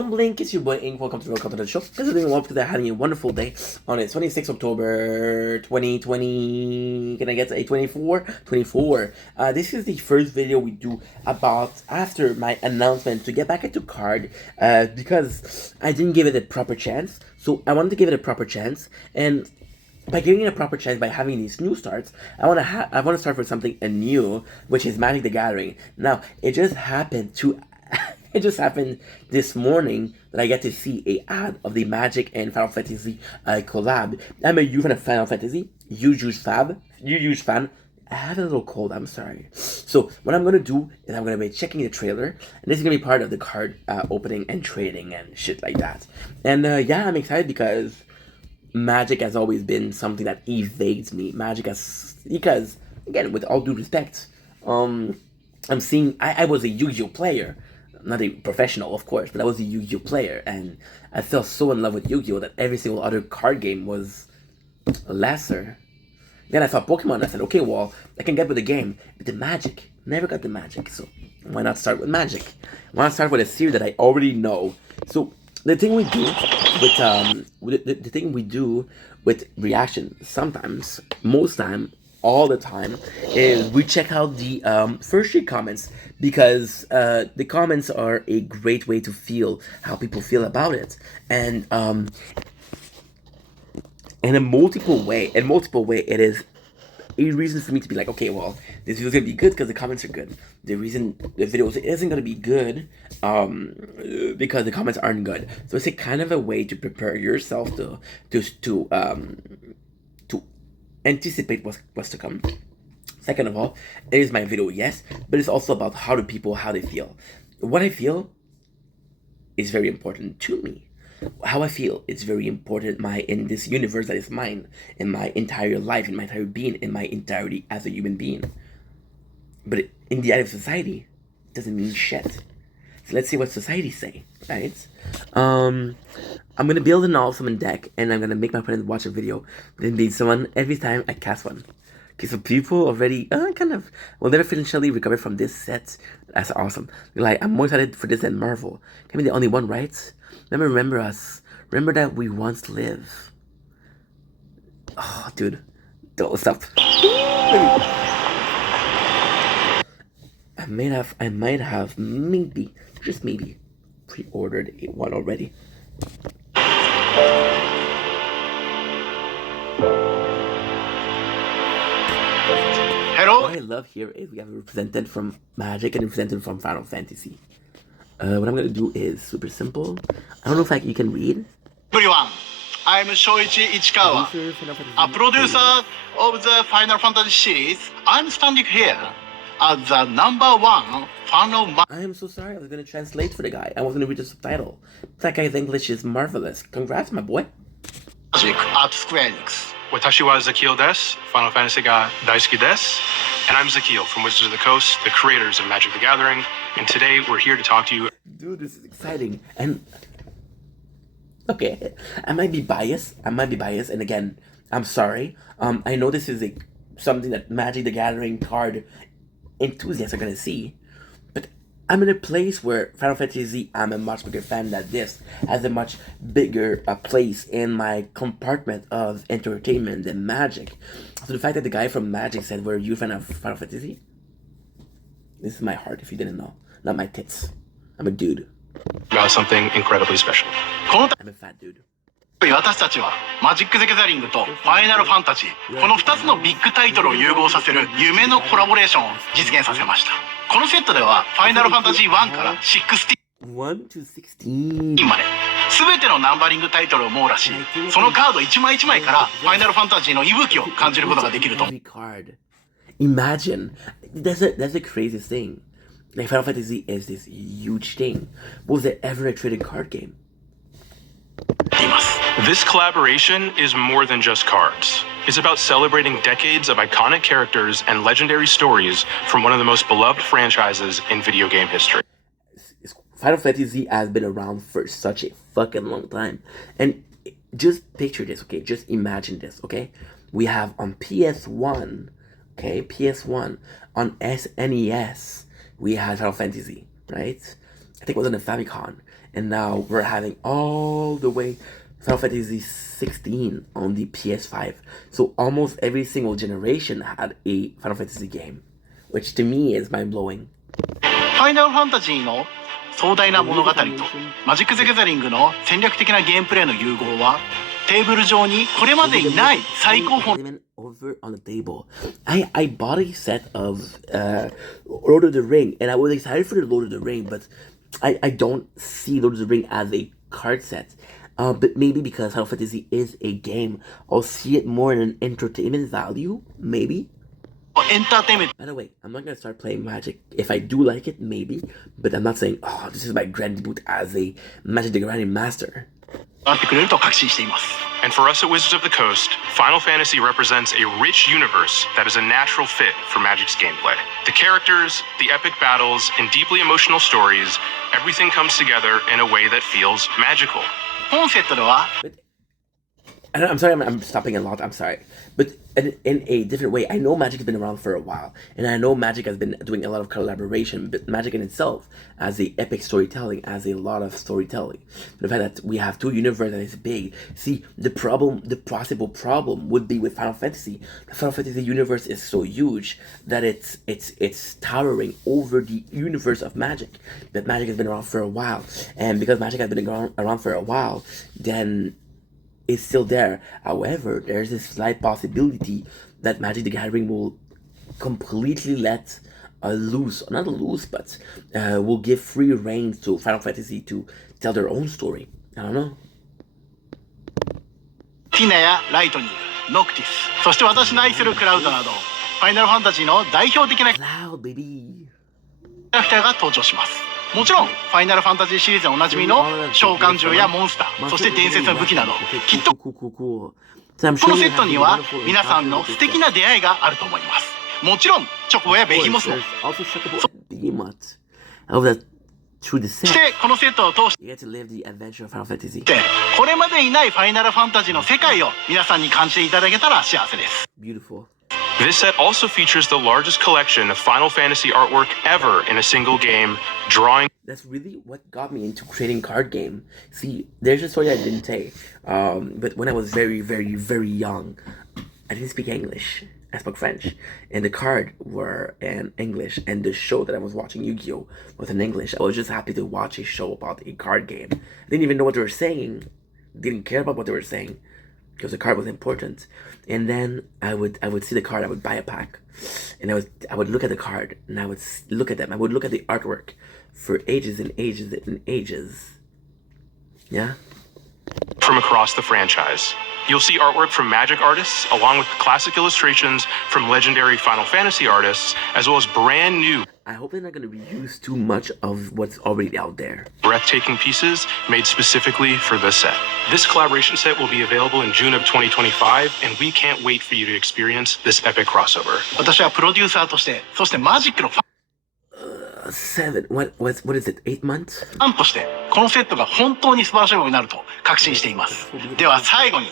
Don't blink, it's your boy Ink. Welcome to the show. This is doing well because they're having a wonderful day on it. 26th October 2020. Can I get a 24? 24. This is the first video we do about after my announcement to get back into card because I didn't give it a proper chance. So I wanted to give it a proper chance, and by giving it a proper chance, by having these new starts, I want to start with something new, which is Magic the Gathering. Now, it just happened this morning that I get to see a ad of the Magic and Final Fantasy collab. I'm a huge fan of Final Fantasy, huge fan. I have a little cold, I'm sorry. So what I'm gonna do is I'm gonna be checking the trailer, and this is gonna be part of the card opening and trading and shit like that. And yeah, I'm excited because Magic has always been something that evades me. Because again, with all due respect, I'm seeing I was a Yu-Gi-Oh player. Not a professional, of course, but I was a Yu-Gi-Oh player, and I fell so in love with Yu-Gi-Oh that every single other card game was lesser. Then I saw Pokemon, and I said, okay, well, I can get with the game, but the Magic, never got the Magic, so why not start with Magic? Why not start with a series that I already know? So the thing we do with reaction, sometimes, most time, all the time, is we check out the first 3 comments, because the comments are a great way to feel how people feel about it, and in a multiple way, it is a reason for me to be like, okay, well, this video is gonna be good because the comments are good. The reason the video isn't gonna be good, because the comments aren't good. So it's a kind of a way to prepare yourself to anticipate what's to come. Second of all, it is my video, yes, but it's also about how they feel. What I feel is very important to me. How I feel is very important in this universe that is mine, in my entire life, in my entire being, in my entirety as a human being. But in the eye of society, it doesn't mean shit. So let's see what society say, right? I'm gonna build an awesome deck, and I'm gonna make my opponent watch a video, then beat someone every time I cast one. Okay, so people already will never financially recover from this set. That's awesome. Like, I'm more excited for this than Marvel. Can be the only one, right? Remember us. Remember that we once live. Oh, dude. Don't stop. I might have maybe, just maybe, pre-ordered one already. Hello? What I love here is we have a representative from Magic and a representative from Final Fantasy. What I'm gonna do is super simple. I don't know if you can read. Everyone, I'm Shoichi Ichikawa, a producer of the Final Fantasy series. I'm standing here as the #1 fan of I am so sorry, I was gonna translate for the guy. I was gonna read the subtitle. That guy's English is marvelous. Congrats, my boy. Magic at Square Enix. 私は Zakil des, Final Fantasy が大好きです. And I'm Zakil from Wizards of the Coast, the creators of Magic the Gathering. And today we're here to talk to you. Dude, this is exciting. And okay, I might be biased, and again, I'm sorry. I know this is something that Magic the Gathering card enthusiasts are gonna see, but I'm in a place where Final Fantasy, I'm a much bigger fan than this, has a much bigger place in my compartment of entertainment than Magic. So the fact that the guy from Magic said, "Were you a fan of Final Fantasy?" This is my heart, if you didn't know. Not my tits. I'm a dude. About something incredibly special. I'm a fat dude. 私たちはマジック・ザ・ギャザリングとファイナルファンタジー、この2つのビッグタイトルを融合させる夢のコラボレーションを実現させました。このセットではファイナルファンタジー1から1 to 16まで全てのナンバリングタイトルを網羅し、そのカード一枚一枚からファイナルファンタジーの息吹を感じることができると。 Imagine, that's the craziest thing. Like, Final Fantasy is this huge thing. Was there ever a trading card game? This collaboration is more than just cards. It's about celebrating decades of iconic characters and legendary stories from one of the most beloved franchises in video game history. Final Fantasy has been around for such a fucking long time. And just picture this, okay? Just imagine this, okay? We have on PS1, okay? PS1. On SNES, we had Final Fantasy, right? I think it was on the Famicom. and now we're having all the way Final Fantasy 16 on the PS5. So almost every single generation had a Final Fantasy game, which to me is mind blowing. ファイナルファンタジーの壮大な物語とマジック・ザ・ギャザリングの戦略的なゲームプレイの融合はテーブル上にこれまでにない最高峰 Over on the table. I bought a set of Lord of the Ring, and I was excited for the Lord of the Ring, but I don't see Lord of the Ring as a card set. But maybe because Final Fantasy is a game, I'll see it more in an entertainment value, maybe. エンターテインメント By the way, I'm not gonna start playing Magic. If I do like it, maybe, but I'm not saying, oh, this is my grand debut as a Magic the Gathering master. になってくれると確信しています。 And for us at Wizards of the Coast, Final Fantasy represents a rich universe that is a natural fit for Magic's gameplay. The characters, the epic battles, and deeply emotional stories, everything comes together in a way that feels magical. 本セットでは I'm sorry, I'm stopping a lot. I'm sorry, but in a different way. I know Magic has been around for a while, and I know Magic has been doing a lot of collaboration. But Magic in itself, as a epic storytelling, as a lot of storytelling, the fact that we have two universes that is big. See, the possible problem would be with Final Fantasy. The Final Fantasy universe is so huge that it's towering over the universe of Magic. But Magic has been around for a while, and because Magic has been around for a while, then is still there. However, there's a slight possibility that Magic the Gathering will completely let loose, not loose, but will give free reign to Final Fantasy to tell their own story. I don't know. ティナやライトニング、ノクティス、そして私の愛するクラウドなど、ファイナルファンタジーの代表的なキ Cloud, baby. ャラクターが登場します。もちろん、ファイナルファンタジーシリーズでおなじみの召喚獣やモンスター、そして伝説の武器など、きっと Cool. So I'm こ sure の we セ have ットに a は wonderful 皆さんの素敵な出会いがあると思います。もちろん、チョコボやベヒモスも。 There's also Chocobo and Behemoth. I hope that through the そ set, して、このセットを通し you get to live the adventure of Final Fantasy. て、これまでにないファイナルファンタジーの世界を皆さんに感じていただけたら幸せです。Beautiful. This set also features the largest collection of Final Fantasy artwork ever in a single game, drawing That's really what got me into creating card game. See, there's a story I didn't say. But when I was very, very, very young, I didn't speak English. I spoke French, and the card were in English, and the show that I was watching, Yu-Gi-Oh, was in English. I was just happy to watch a show about a card game. I didn't even know what they were saying. Didn't care about what they were saying, because the card was important. And then I would see the card. I would buy a pack, and I would look at the card, and I would look at them. I would look at the artwork for ages and ages and ages. Yeah. from across the franchise. You'll see artwork from Magic artists, along with classic illustrations from legendary Final Fantasy artists, as well as brand new, I hope they're not going to reuse too much of what's already out there. breathtaking pieces made specifically for this set. This collaboration set will be available in June of 2025, and we can't wait for you to experience this epic crossover. 私はプロデューサーとして、そしてマジックのファ What is it? 8 months? ンとして、このセットが本当に素晴らしいものになると確信しています。では最後に、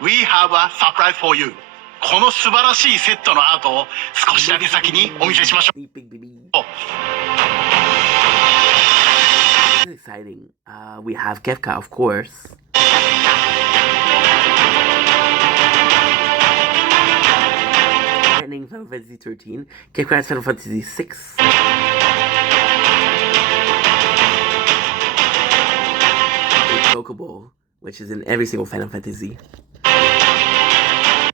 We have a surprise for you. この素晴らしいセットのアートを少しだけ先にお見せしましょう。 This is exciting. We have Kefka, of course. Lightning, Final Fantasy 13. Kefka is Final Fantasy 6. Chocobo, which is in every single Final Fantasy.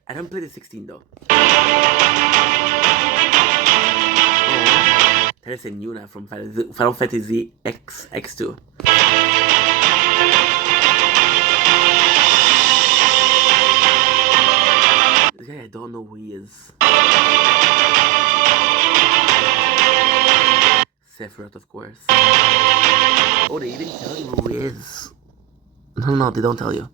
I don't play the 16 though. That is a Yuna from Final Fantasy X, X2. This guy, I don't know who he is. Sephiroth, of course. Oh, they even tell you who he is. No, they don't tell you.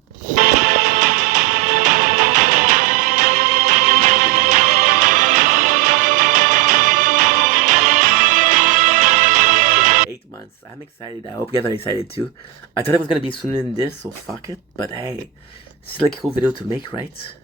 I'm excited. I hope you guys are excited too. I thought it was gonna be sooner than this, so fuck it. But hey, it's still like a cool video to make, right?